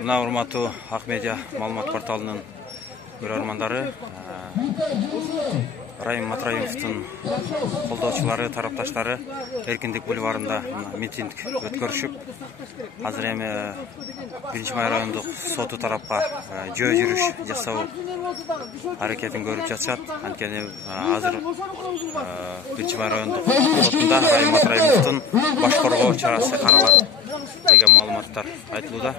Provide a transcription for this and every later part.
Мына урматтуу Ак Медиа маалымат порталынын көрөрмандары, Райым Матраимовдун колдоочулары, тарапташтары Эркиндик бульварында митинг өткөрүшүп, азыр эми 1-май райондук соту тарапка жөө жүрүш жасоо аракетин көрүп жатышат. Анткени азыр 1-май райондук сотунда Райым Матраимовдун баш коргоо чарасы каралат деген маалыматтар айтылууда.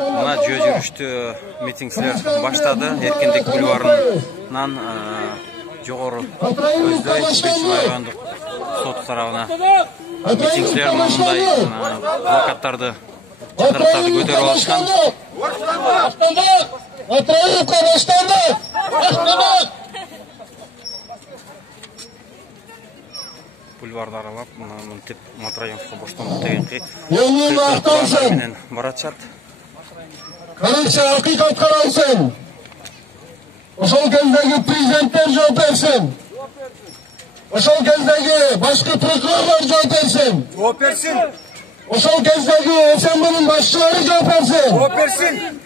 Мына жөө жүрүштү митингчилер баштады. Эркиндик бульварынан жогору көздөй 1-май райондук сот тарабына митингчилер мындай плакаттарды, чакырыктарды көтөрүп алышкан. Бульварды аралап, мынтип Матраимовго боштондук дегенки менен баратышат. Коррупция акыйкат каралсын. Ошол кездеги президенттер жооп берсин. Ошол кездеги башкы прокурорлор жооп берсин. Жооп берсин. Ошол кездеги СМБнын башчылары жооп берсин. Жооп берсин.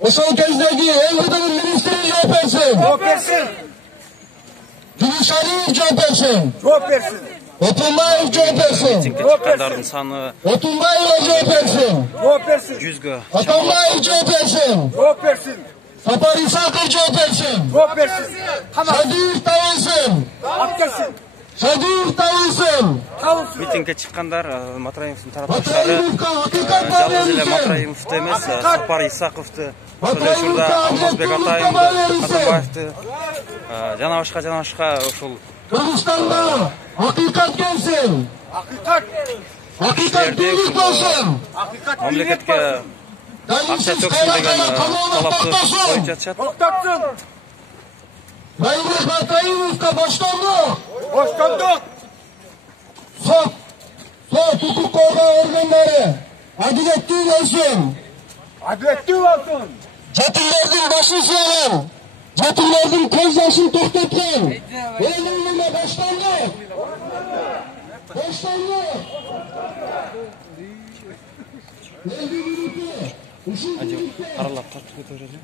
Ошол кездеги МВДнын министри жооп берсин. Жооп берсин. Жумушалиев жооп берсин. Жооп берсин. Отунбаев жооп берсин. Чыккандардын саны Отунбаева жооп берсин. Жооп берсин. 100гө. Атамбаев жооп берсин. Жооп берсин. Сапар Исаков жооп берсин. Жооп берсин. Шадиев табылсын. Ат берсин. Шадиев табылсын. Митингге чыккандар Матраимовдун тарапташтары жалгыз эле Матраимовду эмес, Сапар Исаковду, ошол учурда Алмазбек Атаевди, Атамбаевди жана башка ошол Кыргызстанда акыйкат келсин. Акыйкат. Акыйкат бийлик болсун. мамлекетке акча төксүн деген талапты коюп жатышат. Токтотсун. Райымбек Матраимовго боштондук. Боштондук. Сот укук коргоо органдары адилеттүү болсун. Адилеттүү болсун. Жетимдердин башын сыйлаган, жетимдердин көз жашын токтоткон. Элине боштондук. Боштондук. Аралап тартып көтөрөлү.